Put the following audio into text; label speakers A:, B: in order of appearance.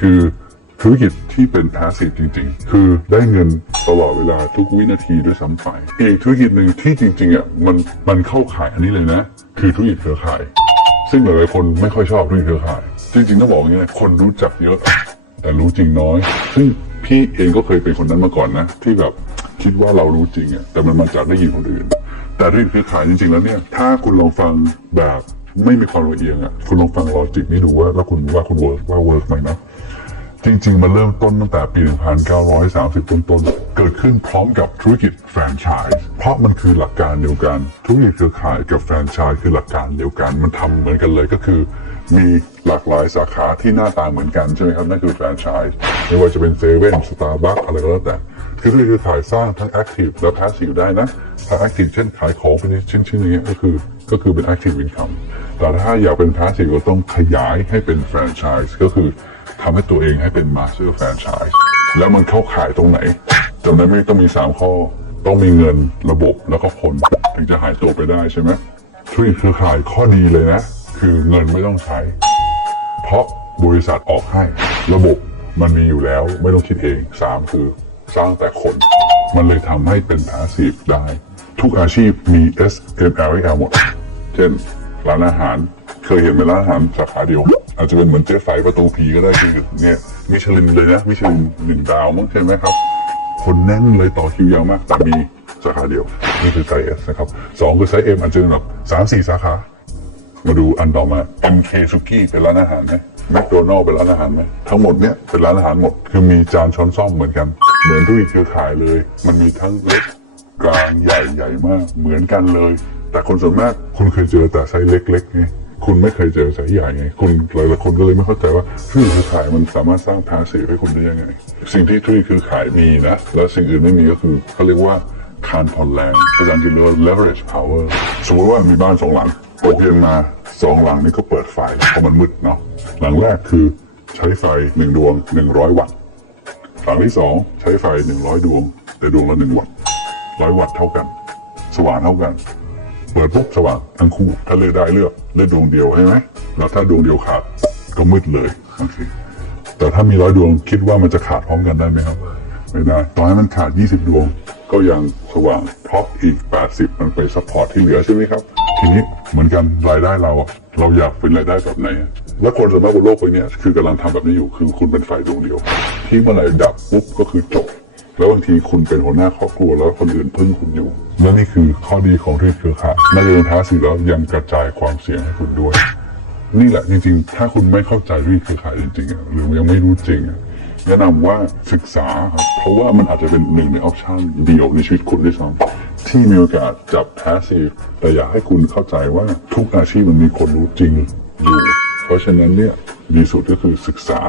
A: คือธุรกิจที่เป็น passive จริง ๆ คือได้เงินตลอดเวลาทุกวินาทีด้วยซ้ำไปอีกธุรกิจหนึ่งที่จริงๆอะมันมันเข้าขายอันนี้เลยนะ คือธุรกิจเครือข่าย ซึ่งหลายๆคนไม่ค่อยชอบธุรกิจเครือข่าย จริงๆต้องบอกอย่างนี้นะคนรู้จักเยอะ แต่รู้จริงน้อย ซึ่งพี่เองก็เคยเป็นคนนั้นมาก่อนนะ ที่แบบคิดว่าเรารู้จริงอะแต่มันมาจากได้ยินคนอื่น แต่เรื่องเครือข่ายจริง ๆ แล้วเนี่ยถ้าคุณลองฟังแบบ ไม่มีความละเอียดอะคุณลองฟังลอจิกนี่ดูว่าแล้วคุณว่าคุณเวิร์กว่าเวิร์กไหมนะจริง ๆ มันเริ่มต้นตั้งแต่ปี 1930 ต้นๆ เกิดขึ้นพร้อมกับธุรกิจแฟรนไชส์เพราะมันคือหลักการเดียวกัน ธุรกิจเครือข่ายกับแฟรนไชส์คือหลักการเดียวกัน มันทำเหมือนกันเลยก็คือ มีหลากหลายสาขาที่หน้าตาเหมือนกันใช่ไหมครับ นั่นคือแฟรนไชส์ไม่ว่าจะเป็นเซเว่นสตาร์บัคอะไรก็แล้วแต่ คือธุรกิจเครือข่ายสร้างทั้งแอคทีฟและพาสซีฟได้นะถ้าแอคทีฟเช่นขายของเป็นชิ้นๆอย่างเงี้ยก็คือก็คือเป็นแอคทีฟอินคัม แต่ถ้าอยากเป็นพาสซีฟก็ต้องขยายให้เป็นแฟรนไชส์ก็คือทำให้ตัวเองให้เป็นมาสเตอร์แฟรนไชส์แล้วมันเข้าขายตรงไหนจำได้ไหมต้องมี 3 ข้อ ต้องมีเงินระบบแล้วก็คนถึงจะหายตัวไปได้ใช่ไหมธุรกิจเครือข่ายข้อดีเลยนะ คือเงินไม่ต้องใช้ เพราะบริษัทออกให้ระบบมันมีอยู่แล้วไม่ต้องคิดเอง 3 คือสร้างแต่คน มันเลยทำให้เป็นพาสซีฟได้ ทุกอาชีพมี S M L L หมด เช่น ร้านอาหาร เคยเห็นไหมร้านอาหารสาขาเดียว อาจจะเป็นเหมือนเจ๊ไฝประตูผีก็ได้คือเนี่ยมิชลินเลยนะมิชลินหนึ่งดาวมั้งใช่ไหมครับ คนแน่นเลยต่อคิวยาวมากแต่มีสาขาเดียวนี่คือไซส์ S นะครับสองคือไซส์ M อาจจะเป็นแบบสามสี่สาขา มาดูอันต่อมา MK ซุกี้เป็นร้านอาหารไหมแมคโดนัลล์เป็นร้านอาหารไหมทั้งหมดเนี่ยเป็นร้านอาหารหมด คือมีจานช้อนซ่อมเหมือนกัน เหมือนธุรกิจเครือข่ายเลย มันมีทั้งเล็กกลางใหญ่ใหญ่มาก เหมือนกันเลย แต่คนส่วนมากคุณเคยเจอแต่ไซส์เล็กๆไงคุณไม่เคยเจอไซส์ใหญ่ไงคุณหลายๆคนก็เลยไม่เข้าใจว่าธุรกิจเครือขายมันสามารถสร้างภาษีให้คุณได้ยังไง สิ่งที่ธุรกิจเครือขายมีนะ แล้วสิ่งอื่นไม่มีก็คือเขาเรียกว่าคานพอลแรงภาษาอังกฤษเรียกว่า leverage power สมมติว่ามีบ้านสองหลังตกเย็นมาสองหลังนี้ก็เปิดไฟเพราะมันมืดเนาะหลังแรกคือใช้ไฟหนึ่งดวงหนึ่งร้อยวัตต์หลังที่สองใช้ไฟหนึ่งร้อยดวง แต่ดวงละหนึ่งวัตต์ร้อยวัตต์เท่ากัน สว่างเท่ากัน เปิดปุ๊บสว่างทั้งคู่ ถ้าเลือกได้เลือกเลือกดวงเดียวใช่ไหมแล้วถ้าดวงเดียวขาดก็มืดเลยโอเคแต่ถ้ามีร้อยดวงคิดว่ามันจะขาดพร้อมกันได้ไหมครับ ไม่ได้ต่อให้มันขาด 20 ดวง ก็ยังสว่างเพราะอีก 80 มันไปซัพพอร์ตที่เหลือใช่ไหมครับ ทีนี้เหมือนกันรายได้เราเราอยากเป็นรายได้แบบไหน และคนส่วนมากบนโลกใบเนี้ยคือกำลังทำแบบนี้อยู่คือคุณเป็นฝ่ายดวงเดียว ที่เมื่อไหร่ดับปุ๊บก็คือจบ แล้วบางทีคุณเป็นหัวหน้าครอบครัวแล้วคนอื่นพึ่งคุณอยู่ และนี่คือข้อดีของธุรกิจเครือข่ายนอกจากเป็นพาสซีฟแล้วยังกระจายความเสี่ยงให้คุณด้วย นี่แหละจริงๆ ถ้าคุณไม่เข้าใจเรื่องเครือข่ายจริงๆหรือยังไม่รู้จริงแนะนำว่าศึกษาครับเพราะว่ามันอาจจะเป็นหนึ่งในออปชันเดียวในชีวิตคุณด้วยซ้ำที่มีโอกาสจับแพสซีฟแต่อยากให้คุณเข้าใจว่าทุกอาชีพมันมีคนรู้จริงอยู่ เพราะฉะนั้นเนี่ยดีสุดก็คือศึกษา